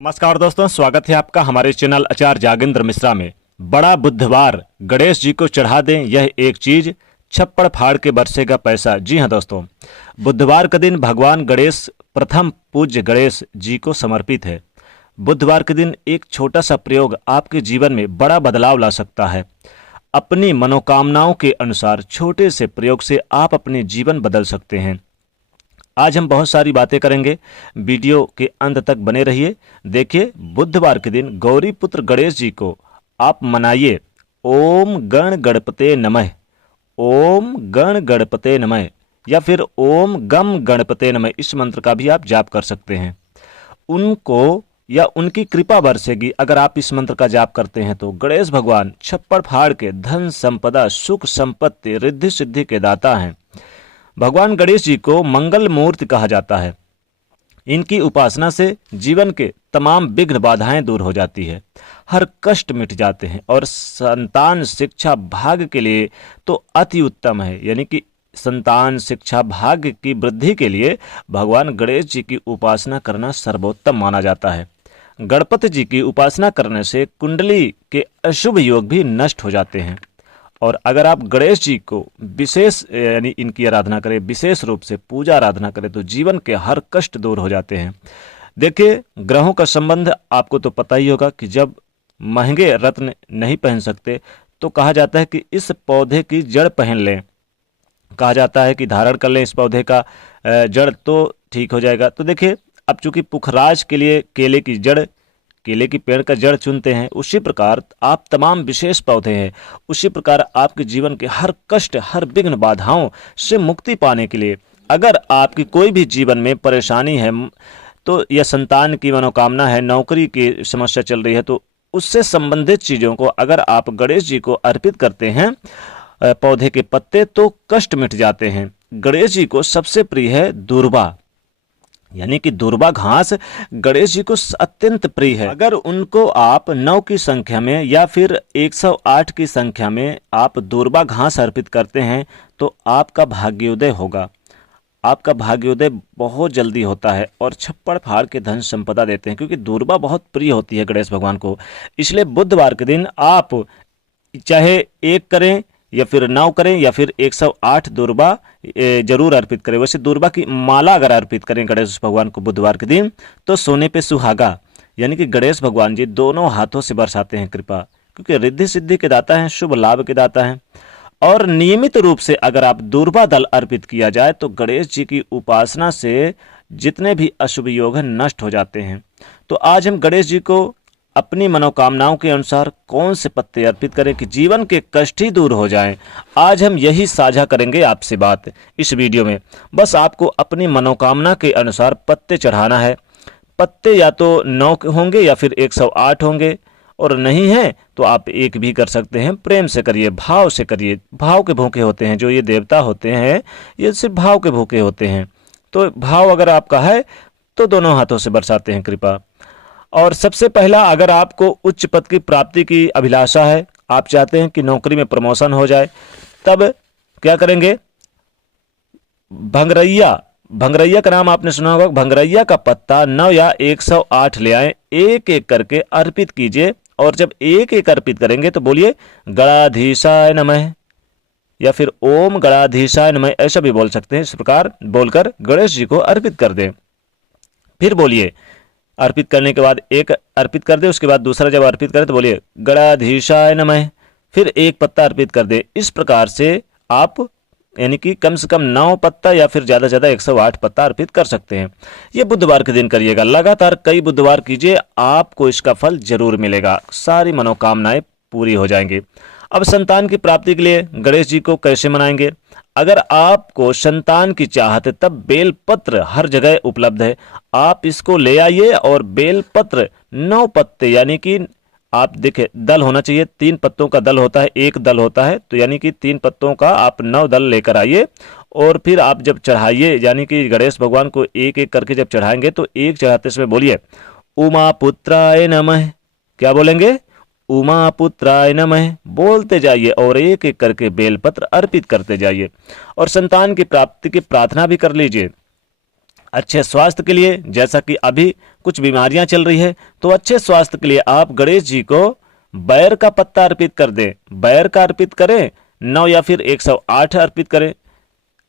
नमस्कार दोस्तों, स्वागत है आपका हमारे चैनल आचार्य जागेंद्र मिश्रा में। बड़ा बुधवार गणेश जी को चढ़ा दें यह एक चीज, छप्पड़ फाड़ के बरसेगा पैसा। जी हाँ दोस्तों, बुधवार का दिन भगवान गणेश प्रथम पूज्य गणेश जी को समर्पित है। बुधवार के दिन एक छोटा सा प्रयोग आपके जीवन में बड़ा बदलाव ला सकता है। अपनी मनोकामनाओं के अनुसार छोटे से प्रयोग से आप अपने जीवन बदल सकते हैं। आज हम बहुत सारी बातें करेंगे, वीडियो के अंत तक बने रहिए। देखिए, बुधवार के दिन गौरी पुत्र गणेश जी को आप मनाइए। ओम गण गणपते नमः, ओम गण गणपते नमः या फिर ओम गम गणपते नमः, इस मंत्र का भी आप जाप कर सकते हैं। उनको या उनकी कृपा बरसेगी। अगर आप इस मंत्र का जाप करते हैं तो गणेश भगवान छप्पड़ फाड़ के धन संपदा सुख संपत्ति रिद्धि सिद्धि के दाता हैं। भगवान गणेश जी को मंगल मूर्ति कहा जाता है। इनकी उपासना से जीवन के तमाम विघ्न बाधाएं दूर हो जाती है, हर कष्ट मिट जाते हैं और संतान शिक्षा भाग्य के लिए तो अति उत्तम है। यानी कि संतान शिक्षा भाग्य की वृद्धि के लिए भगवान गणेश जी की उपासना करना सर्वोत्तम माना जाता है। गणपति जी की उपासना करने से कुंडली के अशुभ योग भी नष्ट हो जाते हैं। और अगर आप गणेश जी को विशेष यानी इनकी आराधना करें, विशेष रूप से पूजा आराधना करें, तो जीवन के हर कष्ट दूर हो जाते हैं। देखिए, ग्रहों का संबंध आपको तो पता ही होगा कि जब महंगे रत्न नहीं पहन सकते तो कहा जाता है कि इस पौधे की जड़ पहन लें। कहा जाता है कि धारण कर लें इस पौधे का जड़ तो ठीक हो जाएगा। तो देखिए, अब चूंकि पुखराज के लिए केले की पेड़ का जड़ चुनते हैं, उसी प्रकार आप तमाम विशेष पौधे हैं। उसी प्रकार आपके जीवन के हर कष्ट, हर विघ्न बाधाओं से मुक्ति पाने के लिए अगर आपकी कोई भी जीवन में परेशानी है तो या संतान की मनोकामना है, नौकरी की समस्या चल रही है, तो उससे संबंधित चीज़ों को अगर आप गणेश जी को अर्पित करते हैं पौधे के पत्ते, तो कष्ट मिट जाते हैं। गणेश जी को सबसे प्रिय है दूर्वा, यानी कि दूर्वा घास गणेश जी को अत्यंत प्रिय है। अगर उनको आप 9 की संख्या में या फिर 108 की संख्या में आप दूर्वा घास अर्पित करते हैं तो आपका भाग्योदय होगा। आपका भाग्योदय बहुत जल्दी होता है और छप्पड़ फाड़ के धन संपदा देते हैं, क्योंकि दूर्वा बहुत प्रिय होती है गणेश भगवान को। इसलिए बुधवार के दिन आप चाहे 1 करें या फिर 9 करें या फिर 108 दूर्वा जरूर अर्पित करें। वैसे दूर्वा की माला अगर अर्पित करें गणेश भगवान को बुधवार के दिन तो सोने पे सुहागा, यानी कि गणेश भगवान जी दोनों हाथों से बरसाते हैं कृपा, क्योंकि रिद्धि सिद्धि के दाता हैं, शुभ लाभ के दाता हैं। और नियमित रूप से अगर आप दूर्वा दल अर्पित किया जाए तो गणेश जी की उपासना से जितने भी अशुभ योग हैं नष्ट हो जाते हैं। तो आज हम गणेश जी को अपनी मनोकामनाओं के अनुसार कौन से पत्ते अर्पित करें कि जीवन के कष्ट ही दूर हो जाएं, आज हम यही साझा करेंगे आपसे बात इस वीडियो में। बस आपको अपनी मनोकामना के अनुसार पत्ते चढ़ाना है। पत्ते या तो 9 होंगे या फिर 108 होंगे, और नहीं है तो आप 1 भी कर सकते हैं। प्रेम से करिए, भाव से करिए। भाव के भूखे होते हैं जो ये देवता होते हैं, ये सिर्फ भाव के भूखे होते हैं। तो भाव अगर आपका है तो दोनों हाथों से बरसाते हैं कृपा। और सबसे पहला, अगर आपको उच्च पद की प्राप्ति की अभिलाषा है, आप चाहते हैं कि नौकरी में प्रमोशन हो जाए, तब क्या करेंगे? भंगरैया का नाम आपने सुना होगा। भंगरैया का पत्ता 9 या 108 ले आए, एक एक करके अर्पित कीजिए। और जब एक एक अर्पित करेंगे तो बोलिए गणाधीशाय नमः या फिर ओम गणाधीशाय नमः, ऐसा भी बोल सकते हैं। इस प्रकार बोलकर गणेश जी को अर्पित कर दें। फिर बोलिए, अर्पित करने के बाद एक अर्पित कर दे, उसके बाद दूसरा जब अर्पित करें तो बोलिए गणाधीशाय नमः, फिर एक पत्ता अर्पित कर दे। इस प्रकार से आप यानी कि कम से कम 9 पत्ता या फिर ज़्यादा से ज़्यादा 108 पत्ता अर्पित कर सकते हैं। ये बुधवार के दिन करिएगा, लगातार कई बुधवार कीजिए, आपको इसका फल जरूर मिलेगा, सारी मनोकामनाएं पूरी हो जाएंगी। अब संतान की प्राप्ति के लिए गणेश जी को कैसे मनाएंगे? अगर आपको संतान की चाहत है तब बेलपत्र हर जगह उपलब्ध है, आप इसको ले आइए। और बेलपत्र 9 पत्ते, यानी कि आप देखिए दल होना चाहिए, 3 पत्तों का दल होता है, एक दल होता है, तो यानी कि 3 पत्तों का आप 9 दल लेकर आइए। और फिर आप जब चढ़ाइए, यानी कि गणेश भगवान को एक एक करके जब चढ़ाएंगे तो एक चढ़ाते समय बोलिए उमा पुत्राय नमः। क्या बोलेंगे? उमा पुत्राय नमः बोलते जाइए और एक एक करके बेलपत्र अर्पित करते जाइए। और संतान की प्राप्ति की प्रार्थना भी कर लीजिए। अच्छे स्वास्थ्य के लिए, जैसा कि अभी कुछ बीमारियां चल रही है, तो अच्छे स्वास्थ्य के लिए आप गणेश जी को बैर का पत्ता अर्पित कर दें। बैर का अर्पित करें, 9 या फिर 108 अर्पित करें।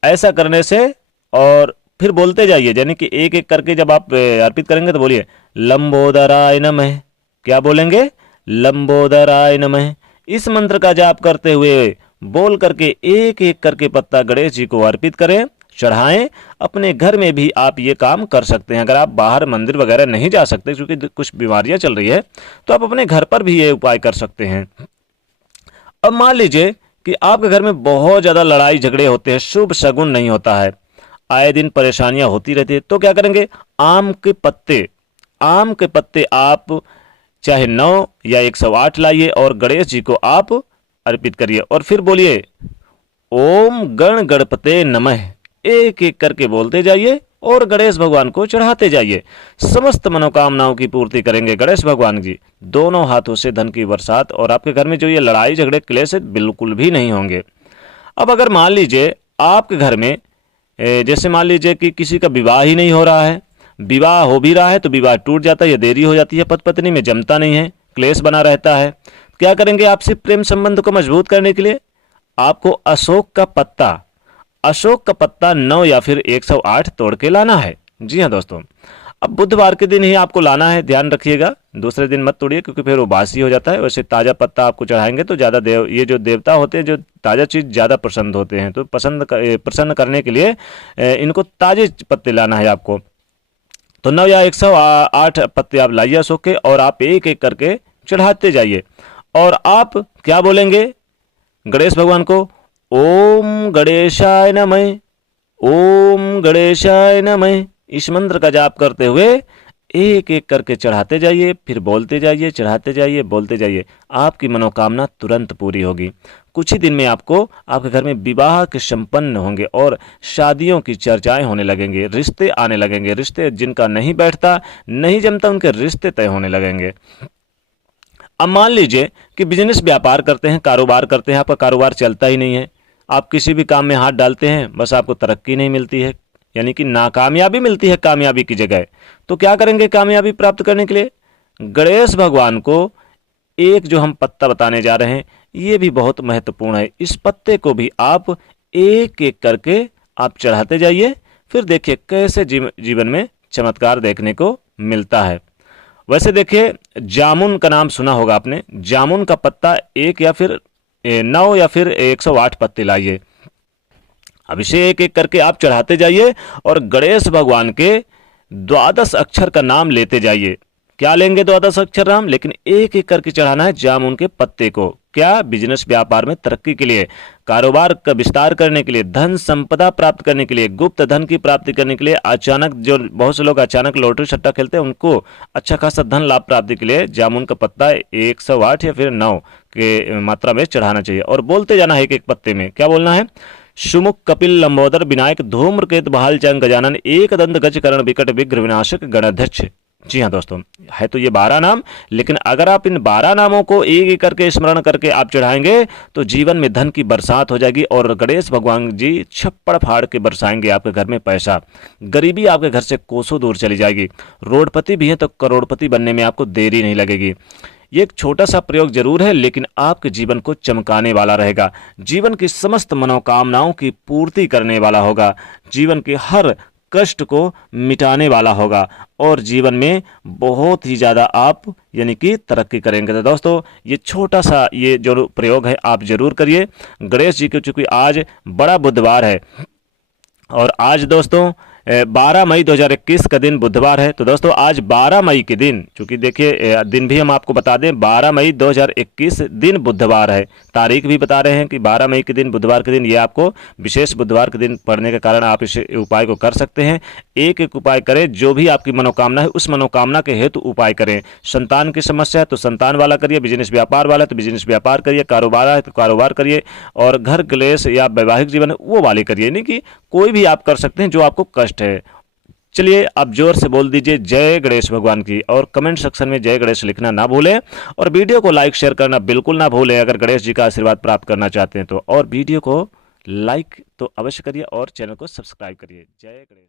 ऐसा करने से, और फिर बोलते जाइए, यानी कि एक एक करके जब आप अर्पित करेंगे तो बोलिए लंबोदराय नमः। क्या बोलेंगे? लंबोदराय नमः। इस मंत्र का जाप करते हुए बोल करके एक एक करके पत्ता गणेश जी को अर्पित करें, चढ़ाएं। अपने घर में भी आप ये काम कर सकते हैं। अगर आप बाहर मंदिर वगैरह नहीं जा सकते क्योंकि कुछ बीमारियां चल रही है, तो आप अपने घर पर भी ये उपाय कर सकते हैं। अब मान लीजिए कि आपके घर में बहुत ज़्यादा लड़ाई झगड़े होते हैं, शुभ शगुन नहीं होता है, आए दिन परेशानियां होती रहती है, तो क्या करेंगे? आम के पत्ते आप चाहे 9 या 108 लाइए और गणेश जी को आप अर्पित करिए और फिर बोलिए ओम गण गणपते नमः। एक एक करके बोलते जाइए और गणेश भगवान को चढ़ाते जाइए। समस्त मनोकामनाओं की पूर्ति करेंगे गणेश भगवान जी। दोनों हाथों से धन की बरसात, और आपके घर में जो ये लड़ाई झगड़े क्लेश है बिल्कुल भी नहीं होंगे। अब अगर मान लीजिए आपके घर में जैसे मान लीजिए कि किसी का विवाह ही नहीं हो रहा है, विवाह हो भी रहा है तो विवाह टूट जाता है या देरी हो जाती है, पति पत्नी में जमता नहीं है, क्लेश बना रहता है, क्या करेंगे? आपसे प्रेम संबंध को मजबूत करने के लिए आपको अशोक का पत्ता 9 या फिर 108 तोड़ के लाना है। जी हाँ दोस्तों, अब बुधवार के दिन ही आपको लाना है, ध्यान रखिएगा, दूसरे दिन मत तोड़िए क्योंकि फिर वो बासी हो जाता है। वैसे ताज़ा पत्ता आपको चढ़ाएंगे तो ज़्यादा ये जो देवता होते हैं जो ताज़ा चीज़ ज़्यादा पसंद होते हैं, तो प्रसन्न करने के लिए इनको ताज़े पत्ते लाना है आपको। तो 9 या 108 पत्ते आप लाइए अशोक के, और आप एक एक करके चढ़ाते जाइए। और आप क्या बोलेंगे गणेश भगवान को? ओम गणेशाय नमः, ओम गणेशाय नमः। इस मंत्र का जाप करते हुए एक एक करके चढ़ाते जाइए, फिर बोलते जाइए, चढ़ाते जाइए, बोलते जाइए। आपकी मनोकामना तुरंत पूरी होगी। कुछ ही दिन में आपको आपके घर में विवाह के संपन्न होंगे और शादियों की चर्चाएं होने लगेंगे, रिश्ते आने लगेंगे। रिश्ते जिनका नहीं बैठता, नहीं जमता, उनके रिश्ते तय होने लगेंगे। अब मान लीजिए कि बिजनेस व्यापार करते हैं, कारोबार करते हैं, आपका कारोबार चलता ही नहीं है, आप किसी भी काम में हाथ डालते हैं बस आपको तरक्की नहीं मिलती है, यानी कि नाकामयाबी मिलती है कामयाबी की जगह। तो क्या करेंगे कामयाबी प्राप्त करने के लिए? गणेश भगवान को एक जो हम पत्ता बताने जा रहे हैं ये भी बहुत महत्वपूर्ण है। इस पत्ते को भी आप एक एक करके आप चढ़ाते जाइए, फिर देखिए कैसे जीवन में चमत्कार देखने को मिलता है। वैसे देखिए जामुन का नाम सुना होगा आपने, जामुन का पत्ता 1 या फिर 9 या फिर 108 पत्ते लाइए। अब इसे एक एक करके आप चढ़ाते जाइए और गणेश भगवान के 12 अक्षर का नाम लेते जाइए। क्या लेंगे? 12 अक्षर नाम, लेकिन एक एक करके चढ़ाना है जामुन के पत्ते को। क्या? बिजनेस व्यापार में तरक्की के लिए, कारोबार का विस्तार करने के लिए, धन संपदा प्राप्त करने के लिए, गुप्त धन की प्राप्ति करने के लिए, अचानक जो बहुत से लोग अचानक लॉटरी सट्टा खेलते हैं उनको अच्छा खासा धन लाभ प्राप्ति के लिए जामुन का पत्ता 108 या फिर 9 के मात्रा में चढ़ाना चाहिए और बोलते जाना है एक एक पत्ते में। क्या बोलना है? सुमुख कपिल लंबोदर विनायक धूम्रकेत बहाल चंग गजानन एक दंत गज करण विकट विघ्न विनाशक गणाध्यक्ष। जी हाँ दोस्तों, है तो ये 12 नाम, लेकिन अगर आप इन 12 नामों को एक एक करके स्मरण करके आप चढ़ाएंगे तो जीवन में धन की बरसात हो जाएगी और गणेश भगवान जी छप्पड़ फाड़ के बरसाएंगे आपके घर में पैसा। गरीबी आपके घर से कोसों दूर चली जाएगी। रोडपति भी हैं तो करोड़पति बनने में आपको देरी नहीं लगेगी। ये एक छोटा सा प्रयोग जरूर है, लेकिन आपके जीवन को चमकाने वाला रहेगा, जीवन की समस्त मनोकामनाओं की पूर्ति करने वाला होगा, जीवन के हर कष्ट को मिटाने वाला होगा और जीवन में बहुत ही ज़्यादा आप यानी कि तरक्की करेंगे। तो दोस्तों ये छोटा सा ये जो प्रयोग है आप जरूर करिए। गणेश जी की चूंकि आज बड़ा बुधवार है और आज दोस्तों 12 मई 2021 का दिन बुधवार है, तो दोस्तों आज 12 मई के दिन, चूंकि देखिए दिन भी हम आपको बता दें 12 मई 2021 दिन बुधवार है, तारीख भी बता रहे हैं कि 12 मई के दिन बुधवार के दिन, ये आपको विशेष बुधवार के दिन पढ़ने के कारण आप इस उपाय को कर सकते हैं। एक एक उपाय करें, जो भी आपकी मनोकामना है उस मनोकामना के हेतु उपाय करें। संतान की समस्या है तो संतान वाला करिए, बिजनेस व्यापार वाला है तो बिजनेस व्यापार करिए, कारोबार है तो कारोबार करिए, और घर क्लेश या वैवाहिक जीवन है वो वाले करिए, नहीं कि कोई भी आप कर सकते हैं जो आपको कष्ट है। चलिए आप जोर से बोल दीजिए जय गणेश भगवान की, और कमेंट सेक्शन में जय गणेश लिखना ना भूलें, और वीडियो को लाइक शेयर करना बिल्कुल ना भूलें अगर गणेश जी का आशीर्वाद प्राप्त करना चाहते हैं तो। और वीडियो को लाइक तो अवश्य करिए और चैनल को सब्सक्राइब करिए। जय गणेश।